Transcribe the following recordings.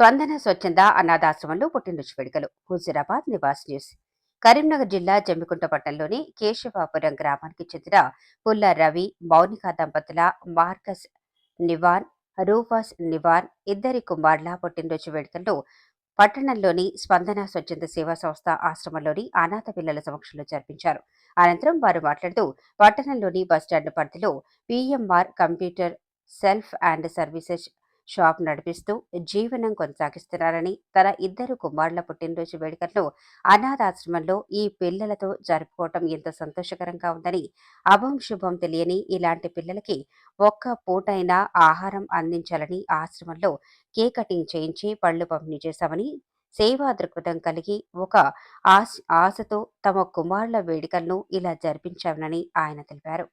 స్పందన స్వచ్ఛంద అనాథాశ్రమంలో పుట్టినరోజు వేడుకలు. హుజూరాబాద్ నివాస్ న్యూస్. కరీంనగర్ జిల్లా జమ్మికుంట పట్టణంలోని కేశవాపురం గ్రామానికి చెందిన పుల్ల రవి, మౌనిక దంపతుల మార్కస్ నివాన్, రూఫాస్ నివాన్ ఇద్దరి కుమారుల పుట్టినరోజు వేడుకల్లో పట్టణంలోని స్పందన స్వచ్ఛంద సేవా సంస్థ ఆశ్రమంలోని అనాథ పిల్లల సమక్షంలో జరిపించారు. అనంతరం వారు మాట్లాడుతూ పట్టణంలోని బస్టాండ్ పరిధిలో PMR computer self and services shop నడిపిస్తూ జీవనం కొనసాగిస్తున్నారని, తన ఇద్దరు కుమారుల పుట్టినరోజు వేడుకలను అనాథాశ్రమంలో ఈ పిల్లలతో జరుపుకోవటం ఎంత సంతోషకరంగా ఉందని, అభం శుభం తెలియని ఇలాంటి పిల్లలకి ఒక్క పూటైనా ఆహారం అందించాలని ఆశ్రమంలో కేక్ కటింగ్ చేయించి పళ్లు పంపిణీ చేశామని, సేవా దృక్పథం కలిగి ఒక ఆశతో తమ కుమారుల వేడుకలను ఇలా జరిపించామని ఆయన తెలిపారు.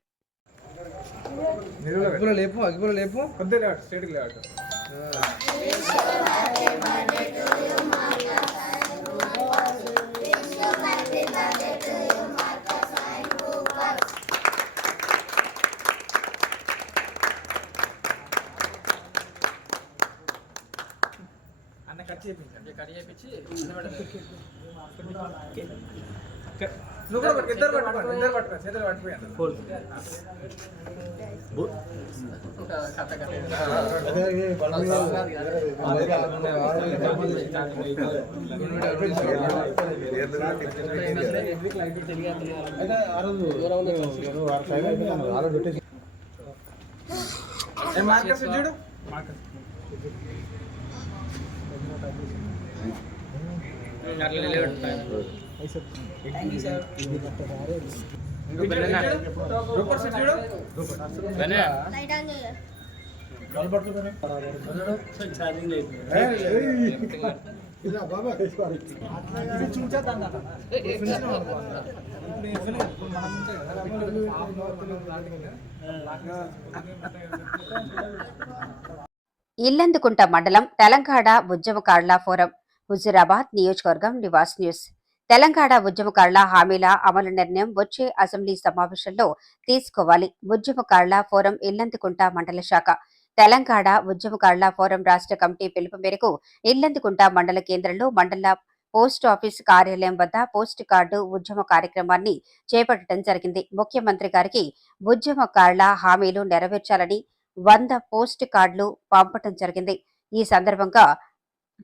ఇల్లందుకుంట మండలం తెలంగాణ ఉద్యమకారుల ఫోరం. హుజూరాబాద్ నియోజకవర్గం నివాస్ న్యూస్. తెలంగాణ ఉద్యమకారుల హామీల అమలు నిర్ణయం వచ్చే అసెంబ్లీ సమావేశంలో తీసుకోవాలి. ఉద్యమకారుల ఫోరం ఇల్లందుకుంట మండల శాఖ. తెలంగాణ ఉద్యమకారుల ఫోరం రాష్ట్ర కమిటీ పిలుపు మేరకు ఇల్లందుకుంట మండల కేంద్రంలో మండల పోస్ట్ ఆఫీస్ కార్యాలయం వద్ద పోస్ట్ కార్డు ఉద్యమ కార్యక్రమాన్ని చేపట్టడం జరిగింది. ముఖ్యమంత్రి గారికి ఉద్యమకారుల హామీలు నెరవేర్చాలని 100 పోస్ట్ కార్డులు పంపటం జరిగింది. ఈ సందర్భంగా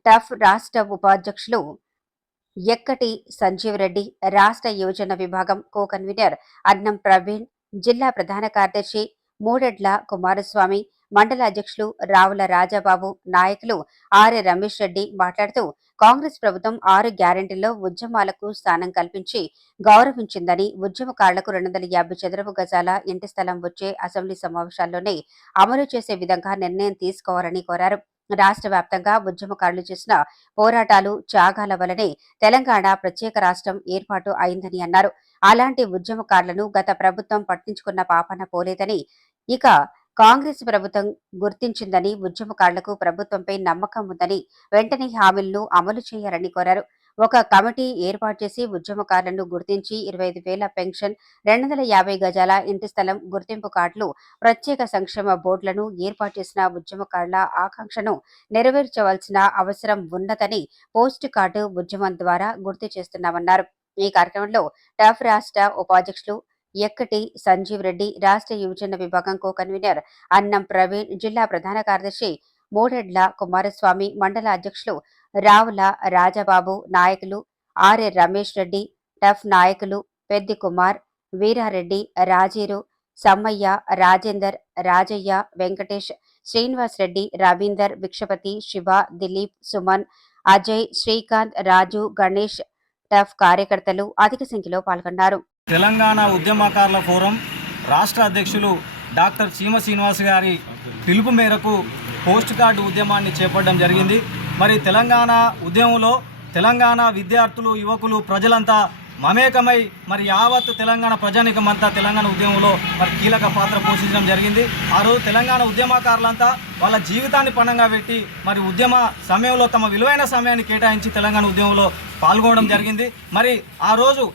టఫ్ రాష్ట్ర ఉపాధ్యక్షులు ఎక్కటి సంజీవ్ రెడ్డి, రాష్ట్ర యువజన విభాగం కో కన్వీనర్ అన్నం ప్రవీణ్, జిల్లా ప్రధాన కార్యదర్శి మూడెడ్ల కుమారస్వామి, మండల అధ్యక్షులు రావుల రాజాబాబు, నాయకులు ఆర్య రమేష్ రెడ్డి మాట్లాడుతూ కాంగ్రెస్ ప్రభుత్వం 6 గ్యారెంటీల్లో ఉద్యమాలకు స్థానం కల్పించి గౌరవించిందని, ఉద్యమకారులకు 250 చదరపు గజాల ఇంటి స్థలం వచ్చే అసెంబ్లీ సమావేశాల్లోనే అమలు చేసే విధంగా నిర్ణయం తీసుకోవాలని కోరారు. రాష్ట్ర వ్యాప్తంగా ఉద్యమకారులు చేసిన పోరాటాలు, త్యాగాల వలనే తెలంగాణ ప్రత్యేక రాష్ట్రం ఏర్పాటు అయిందని అన్నారు. అలాంటి ఉద్యమకారులను గత ప్రభుత్వం పట్టించుకున్న పాపన పోలేదని, ఇక కాంగ్రెస్ ప్రభుత్వం గుర్తించిందని, ఉద్యమకారులకు ప్రభుత్వంపై నమ్మకం ఉందని, వెంటనే హామీలను అమలు చేయాలని కోరారు. ఒక కమిటీ ఏర్పాటు చేసి ఉద్యమకారులను గుర్తించి 25,000 పెన్షన్, 250 గజాల ఇంటి స్థలం, గుర్తింపు కార్డులు, ప్రత్యేక సంక్షేమ బోర్డులను ఏర్పాటు చేసిన ఉద్యమకారుల ఆకాంక్షను నెరవేర్చవలసిన అవసరం ఉన్నదని పోస్ట్ కార్డు ఉద్యమం ద్వారా గుర్తు చేస్తున్నామన్నారు. ఈ కార్యక్రమంలో టఫ్ రాష్ట్ర ఉపాధ్యక్షులు ఎక్కటి సంజీవ్ రెడ్డి, రాష్ట్ర యువజన విభాగం కో కన్వీనర్ అన్నం ప్రవీణ్, జిల్లా ప్రధాన కార్యదర్శి మూడెడ్ల కుమారస్వామి, మండల అధ్యక్షులు రావుల రాజాబాబు, నాయకులు ఆర్య రమేష్ రెడ్డి, టఫ్ నాయకులు పెద్ది కుమార్, వీరారెడ్డి, రాజీరు, సమ్మయ్య, రాజేందర్, రాజయ్య, వెంకటేష్, శ్రీనివాస్ రెడ్డి, రవీందర్, భిక్షపతి, శివ, దిలీప్, సుమన్, అజయ్, శ్రీకాంత్, రాజు, గణేష్, టఫ్ కార్యకర్తలు అధిక సంఖ్యలో పాల్గొన్నారు. తెలంగాణ ఉద్యమకారుల ఫోరం రాష్ట్ర అధ్యక్షులు డాక్టర్ చీమ శ్రీనివాస్ గారి పిలుపు మేరకు పోస్ట్ కార్డు ఉద్యమాన్ని చేపట్టడం జరిగింది. మరి తెలంగాణ ఉద్యమంలో తెలంగాణ విద్యార్థులు, యువకులు, ప్రజలంతా మమేకమై మరి యావత్ తెలంగాణ ప్రజానికమంతా తెలంగాణ ఉద్యమంలో మరి కీలక పాత్ర పోషించడం జరిగింది. ఆ రోజు తెలంగాణ ఉద్యమకారులంతా వాళ్ళ జీవితాన్ని పణంగా పెట్టి మరి ఉద్యమ సమయంలో తమ విలువైన సమయాన్ని కేటాయించి తెలంగాణ ఉద్యమంలో పాల్గొనడం జరిగింది. మరి ఆ రోజు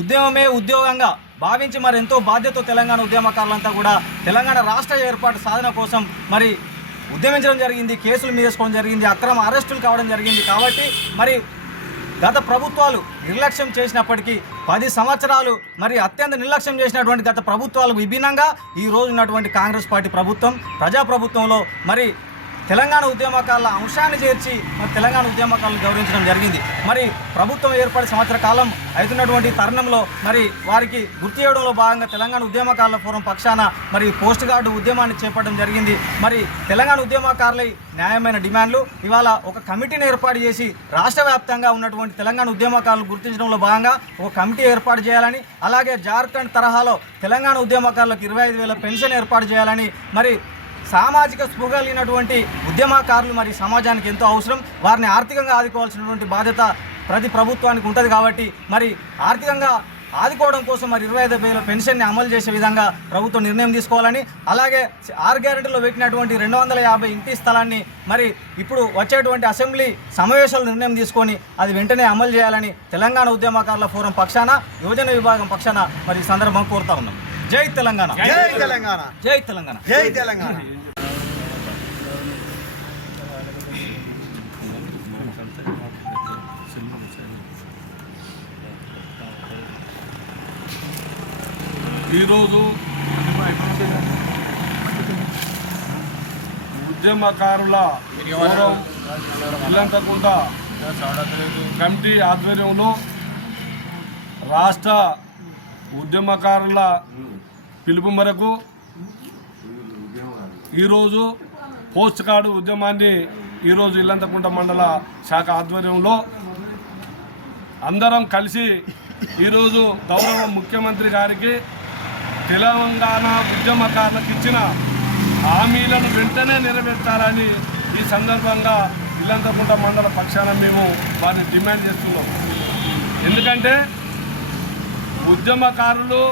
ఉద్యమమే ఉద్యోగంగా భావించి మరి ఎంతో బాధ్యత తెలంగాణ ఉద్యమకారులంతా కూడా తెలంగాణ రాష్ట్ర ఏర్పాటు సాధన కోసం మరి ఉద్యమించడం జరిగింది, కేసులు వేసుకోవడం జరిగింది, అక్రమ అరెస్టులు కావడం జరిగింది. కాబట్టి మరి గత ప్రభుత్వాలు నిర్లక్ష్యం చేసినప్పటికీ 10 సంవత్సరాలు మరి అత్యంత నిర్లక్ష్యం చేసినటువంటి గత ప్రభుత్వాలకు విభిన్నంగా ఈ రోజు ఉన్నటువంటి కాంగ్రెస్ పార్టీ ప్రభుత్వం ప్రజాప్రభుత్వంలో మరి తెలంగాణ ఉద్యమకారుల అంశాన్ని చేర్చి మరి తెలంగాణ ఉద్యమకారులను గౌరవించడం జరిగింది. మరి ప్రభుత్వం ఏర్పడి సంవత్సర కాలం అవుతున్నటువంటి తరుణంలో మరి వారికి గుర్తు చేయడంలో భాగంగా తెలంగాణ ఉద్యమకారుల ఫోరం పక్షాన మరి పోస్ట్ కార్డు ఉద్యమాన్ని చేపట్టడం జరిగింది. మరి తెలంగాణ ఉద్యమకారుల న్యాయమైన డిమాండ్లు ఇవాళ ఒక కమిటీని ఏర్పాటు చేసి రాష్ట్ర వ్యాప్తంగా ఉన్నటువంటి తెలంగాణ ఉద్యమకారులు గుర్తించడంలో భాగంగా ఒక కమిటీ ఏర్పాటు చేయాలని, అలాగే జార్ఖండ్ తరహాలో తెలంగాణ ఉద్యమకారులకు 25,000 పెన్షన్ ఏర్పాటు చేయాలని, మరి సామాజిక స్పృహ కలిగినటువంటి ఉద్యమకారులు మరి సమాజానికి ఎంతో అవసరం. వారిని ఆర్థికంగా ఆదుకోవాల్సినటువంటి బాధ్యత ప్రతి ప్రభుత్వానికి ఉంటుంది. కాబట్టి మరి ఆర్థికంగా ఆదుకోవడం కోసం మరి 25,000 పెన్షన్ని అమలు చేసే విధంగా ప్రభుత్వం నిర్ణయం తీసుకోవాలని, అలాగే 6 గ్యారెంటీలో పెట్టినటువంటి 250 ఇంటి స్థలాన్ని మరి ఇప్పుడు వచ్చేటువంటి అసెంబ్లీ సమావేశాలు నిర్ణయం తీసుకొని అది వెంటనే అమలు చేయాలని తెలంగాణ ఉద్యమకారుల ఫోరం పక్షాన యువజన విభాగం పక్షాన మరి ఈ సందర్భం కోరుతా ఉన్నాం. జై తెలంగాణ, జై తెలంగాణ, జై తెలంగాణ, జై తెలంగాణ. ఈరోజు ఉద్యమకారుల ఫోరం ఇల్లంతకుంట కమిటీ ఆధ్వర్యంలో రాష్ట్ర ఉద్యమకారుల పిలుపు మేరకు ఈరోజు పోస్ట్ కార్డు ఉద్యమాన్ని ఈరోజు ఇల్లంతకుంట మండల శాఖ ఆధ్వర్యంలో అందరం కలిసి ఈరోజు గౌరవ ముఖ్యమంత్రి గారికి తెలంగాణ ఉద్యమకారులకు ఇచ్చిన హామీలను వెంటనే నెరవేర్చాలని ఈ సందర్భంగా ఇల్లంతకుంట మండల పక్షాన మేము వారిని డిమాండ్ చేస్తున్నాం. ఎందుకంటే ఉద్యమకారులు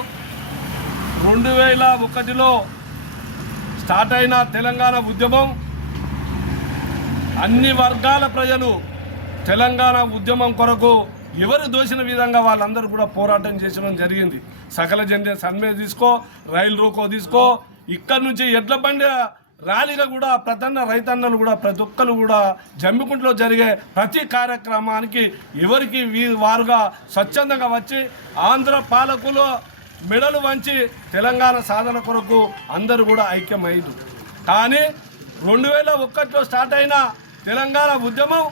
2001లో స్టార్ట్ అయిన తెలంగాణ ఉద్యమం అన్ని వర్గాల ప్రజలు తెలంగాణ ఉద్యమం కొరకు ఎవరు దోచిన విధంగా వాళ్ళందరూ కూడా పోరాటం చేసడం జరిగింది. సకల జన సమ్మె తీసుకో, రైలు రోకో తీసుకో, ఇక్కడ నుంచి ఎడ్ల బండి ర్యాలీగా కూడా ప్రతన్న రైతన్నలు కూడా ప్రతి ఒక్కరు కూడా జమ్మికుంటలో జరిగే ప్రతి కార్యక్రమానికి ఎవరికి వారుగా స్వచ్ఛందంగా వచ్చి ఆంధ్ర పాలకులు మెడలు వంచి తెలంగాణ సాధన కొరకు అందరూ కూడా ఐక్యమైదు. కానీ 2001లో స్టార్ట్ అయిన తెలంగాణ ఉద్యమం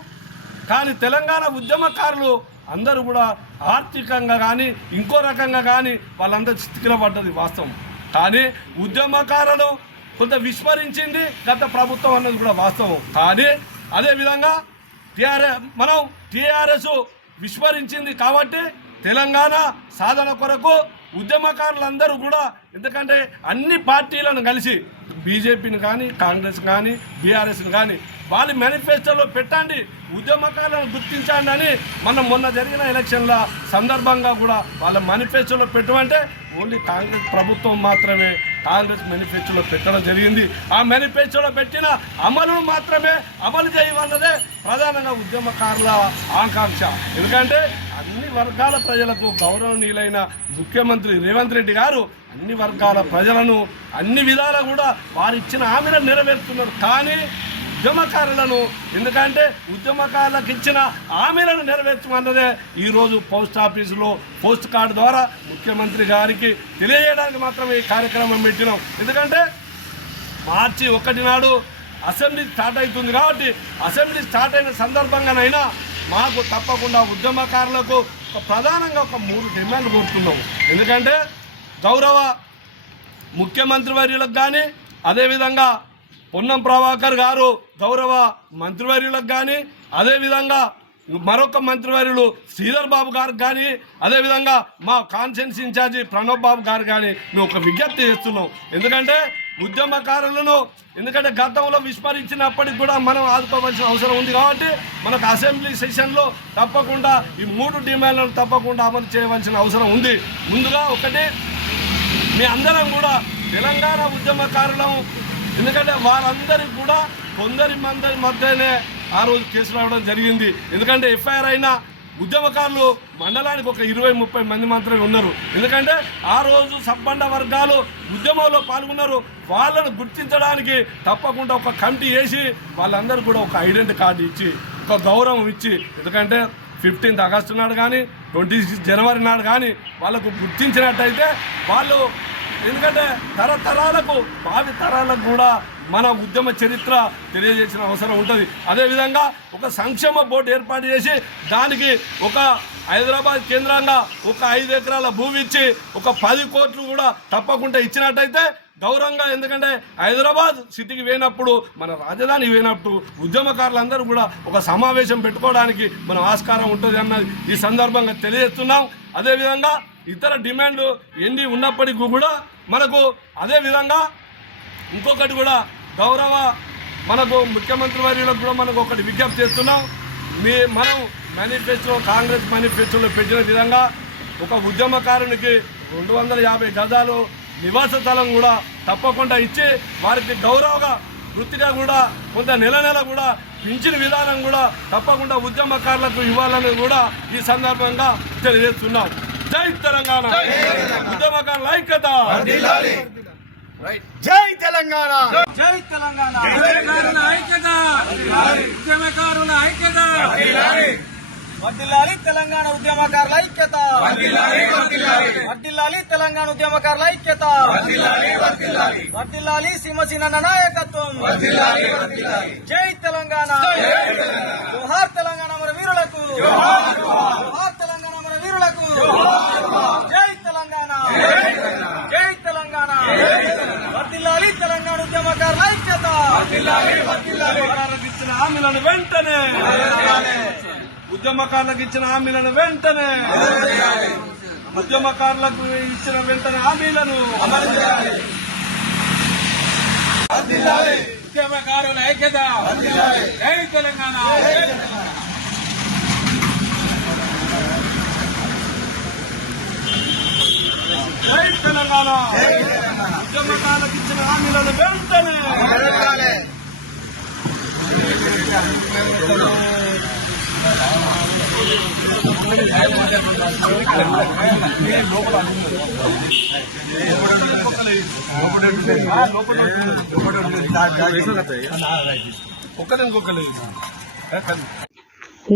కానీ తెలంగాణ ఉద్యమకారులు అందరూ కూడా ఆర్థికంగా కానీ ఇంకో రకంగా కానీ వాళ్ళందరూ చితికిన పడ్డది వాస్తవం. కానీ ఉద్యమకారులు కొంత విస్మరించింది గత ప్రభుత్వం అన్నది కూడా వాస్తవం. కానీ అదేవిధంగా మనం టీఆర్ఎస్ విస్మరించింది కాబట్టి తెలంగాణ సాధన కొరకు ఉద్యమకారులందరూ కూడా, ఎందుకంటే అన్ని పార్టీలను కలిసి బీజేపీని కానీ కాంగ్రెస్ కానీ బీఆర్ఎస్ని కానీ వాళ్ళ మేనిఫెస్టోలో పెట్టండి, ఉద్యమకారులను గుర్తించండి అని మొన్న జరిగిన ఎలక్షన్ల సందర్భంగా కూడా వాళ్ళ మేనిఫెస్టోలో పెట్టమంటే ఓన్లీ కాంగ్రెస్ ప్రభుత్వం మాత్రమే కాంగ్రెస్ మేనిఫెస్టోలో పెట్టడం జరిగింది. ఆ మేనిఫెస్టోలో పెట్టిన అమలును మాత్రమే అమలు చేయమన్నదే ప్రధానంగా ఉద్యమకారుల ఆకాంక్ష. ఎందుకంటే అన్ని వర్గాల ప్రజలకు గౌరవనీయులైన ముఖ్యమంత్రి రేవంత్ రెడ్డి గారు అన్ని వర్గాల ప్రజలను అన్ని విధాలా కూడా వారిచ్చిన హామీలను నెరవేరుతున్నారు. కానీ ఉద్యమకారులను, ఎందుకంటే ఉద్యమకారులకు ఇచ్చిన హామీలను నెరవేర్చమన్నదే ఈరోజు పోస్ట్ ఆఫీసులో పోస్ట్ కార్డు ద్వారా ముఖ్యమంత్రి గారికి తెలియజేయడానికి మాత్రమే ఈ కార్యక్రమం పెట్టినాం. ఎందుకంటే మార్చి 1 నాడు అసెంబ్లీ స్టార్ట్ అవుతుంది కాబట్టి అసెంబ్లీ స్టార్ట్ అయిన సందర్భంగానైనా మాకు తప్పకుండా ఉద్యమకారులకు ప్రధానంగా ఒక 3 డిమాండ్లు కోరుతున్నాము. ఎందుకంటే గౌరవ ముఖ్యమంత్రి వర్యులకు కానీ, అదేవిధంగా పొన్నం ప్రభాకర్ గారు గౌరవ మంత్రివర్యులకు కానీ, అదేవిధంగా మరొక మంత్రివర్యులు శ్రీధర్ బాబు గారికి కానీ, అదేవిధంగా మా కాన్స్టిట్యూన్సీ ఇన్ఛార్జి ప్రణబ్ బాబు గారు కానీ మేము ఒక విజ్ఞప్తి చేస్తున్నాం. ఎందుకంటే ఉద్యమకారులను ఎందుకంటే గతంలో విస్మరించినప్పటికి కూడా మనం ఆదుకోవాల్సిన అవసరం ఉంది. కాబట్టి మనకు అసెంబ్లీ సెషన్లో తప్పకుండా ఈ 3 డిమాండ్లను తప్పకుండా అమలు చేయవలసిన అవసరం ఉంది. ముందుగా ఒకటి, మీ అందరం కూడా తెలంగాణ ఉద్యమకారులను, ఎందుకంటే వారందరికీ కూడా కొందరి మధ్యనే ఆ రోజు కేసు రావడం జరిగింది. ఎందుకంటే ఎఫ్ఐఆర్ అయినా ఉద్యమకారులు మండలానికి ఒక 20-30 మంది మాత్రమే ఉన్నారు. ఎందుకంటే ఆ రోజు సబ్బండ వర్గాలు ఉద్యమంలో పాల్గొన్నారు. వాళ్ళను గుర్తించడానికి తప్పకుండా ఒక కమిటీ వేసి వాళ్ళందరూ కూడా ఒక ఐడెంటిటీ కార్డు ఇచ్చి ఒక గౌరవం ఇచ్చి, ఎందుకంటే 15th ఆగస్టు నాడు కానీ 26 జనవరి నాడు కానీ వాళ్ళకు గుర్తించినట్టయితే వాళ్ళు, ఎందుకంటే తరతరాలకు భావి తరాలకు కూడా మన ఉద్యమ చరిత్ర తెలియజేసిన అవసరం ఉంటుంది. అదేవిధంగా ఒక సంక్షేమ బోర్డు ఏర్పాటు చేసి దానికి ఒక హైదరాబాద్ కేంద్రంగా ఒక 5 ఎకరాల భూమి ఇచ్చి ఒక 10 కోట్లు కూడా తప్పకుండా ఇచ్చినట్టయితే గౌరవంగా, ఎందుకంటే హైదరాబాద్ సిటీకి పోయినప్పుడు మన రాజధాని పోయినప్పుడు ఉద్యమకారులందరూ కూడా ఒక సమావేశం పెట్టుకోవడానికి మన ఆస్కారం ఉంటుంది అన్నది ఈ సందర్భంగా తెలియజేస్తున్నాం. అదేవిధంగా ఇతర డిమాండ్లు ఎన్ని ఉన్నప్పటికీ కూడా మనకు అదేవిధంగా ఇంకొకటి కూడా గౌరవ మనకు ముఖ్యమంత్రి వర్యులకు కూడా మనకు ఒకటి విజ్ఞప్తి చేస్తున్నాం. మనం మేనిఫెస్టో, కాంగ్రెస్ మేనిఫెస్టోలో పెట్టిన విధంగా ఒక ఉద్యమకారునికి 250 గజాలు నివాస స్థలం కూడా తప్పకుండా ఇచ్చి వారికి గౌరవగా వృత్తిగా కూడా కొంత నెల కూడా పింఛన్ విధానం కూడా తప్పకుండా ఉద్యమకారులకు ఇవ్వాలని కూడా ఈ సందర్భంగా తెలియజేస్తున్నాం. జై తెలంగాణ, ఉద్యమకారుల ఐక్యత. జై తెలంగాణ, జై తెలంగాణ, ఐక్యత, ఉద్యమకారుల ఐక్యత. వర్ధిల్లాలి తెలంగాణ ఉద్యమకారుల ఐక్యత, వర్ధిల్లాలి తెలంగాణ ఉద్యమకారుల ఐక్యత, వర్ధిల్లాలి సింహసీన నాయకత్వం. జై తెలంగాణ, జోహార్ తెలంగాణ మన వీరులకు, జోహార్ తెలంగాణ మన వీరులకు. జై తెలంగాణ, జై తెలంగాణ, వర్ధిల్లాలి తెలంగాణ ఉద్యమకారుల ఐక్యత. ఇచ్చిన హామీలను వెంటనే, ఉద్యమకారులకు ఇచ్చిన హామీలను వెంటనే, ఉద్యమకారులకు ఇచ్చిన వెంటనే హామీలను ఉద్యమకారుల ఐక్యత. జై తెలంగాణ. జై తెలంగాణ, ఉద్యమకారులకు ఇచ్చిన హామీలను వెంటనే.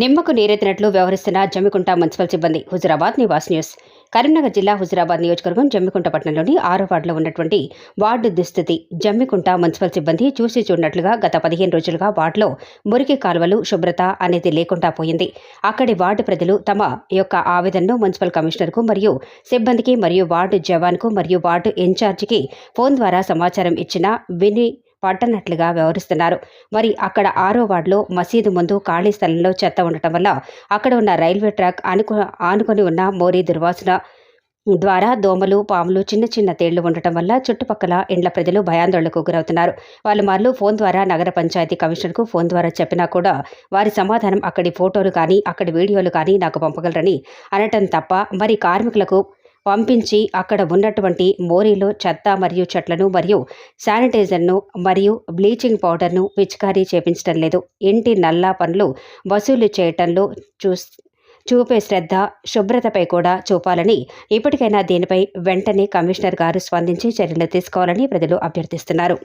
నిమ్మకు నీరెత్తినట్లు వ్యవహరిస్తున్న జమ్మికుంట మున్సిపల్ సిబ్బంది. హుజురాబాద్ నివాస్ న్యూస్. కరీంనగర్ జిల్లా హుజురాబాద్ నియోజకవర్గం జమ్మికుంట పట్టణంలోని 6వ వార్డులో ఉన్నటువంటి వార్డు దుస్థితి జమ్మికుంట మున్సిపల్ సిబ్బంది చూసి చూడనట్లుగా గత 15 రోజులుగా వార్డులో మురికి కాలువలు, శుభ్రత అనేది లేకుండా పోయింది. అక్కడి వార్డు ప్రజలు తమ యొక్క ఆవేదనను మున్సిపల్ కమిషనర్కు మరియు సిబ్బందికి మరియు వార్డు జవాన్కు మరియు వార్డు ఇన్ఛార్జికి ఫోన్ ద్వారా సమాచారం ఇచ్చినా విని పట్టనట్లుగా వ్యవహరిస్తున్నారు. మరి అక్కడ 6వ వార్డులో మసీదు ముందు ఖాళీ స్థలంలో చెత్త ఉండటం వల్ల అక్కడ ఉన్న రైల్వే ట్రాక్ ఆనుకొని ఉన్న మోరీ దుర్వాసన ద్వారా దోమలు, పాములు, చిన్న చిన్న తేళ్లు ఉండటం వల్ల చుట్టుపక్కల ఇండ్ల ప్రజలు భయాందోళనకు గురవుతున్నారు. వాళ్ళు ఫోన్ ద్వారా నగర పంచాయతీ కమిషనర్కు ఫోన్ ద్వారా చెప్పినా కూడా వారి సమాధానం అక్కడి ఫోటోలు కానీ అక్కడి వీడియోలు కానీ నాకు పంపగలరని అనటం తప్ప మరి కార్మికులకు పంపించి అక్కడ ఉన్నటువంటి మోరీలో చెత్త మరియు చెట్లను మరియు శానిటైజర్ను మరియు బ్లీచింగ్ పౌడర్ను పిచికారీ చేపించడం లేదు. ఇంటి నల్లా పనులు వసూలు చేయటంలో చూపే శ్రద్ధ, శుభ్రతపై కూడా చూపాలని, ఇప్పటికైనా దీనిపై వెంటనే కమిషనర్ గారు స్పందించి చర్యలు తీసుకోవాలని ప్రజలు అభ్యర్థిస్తున్నారు.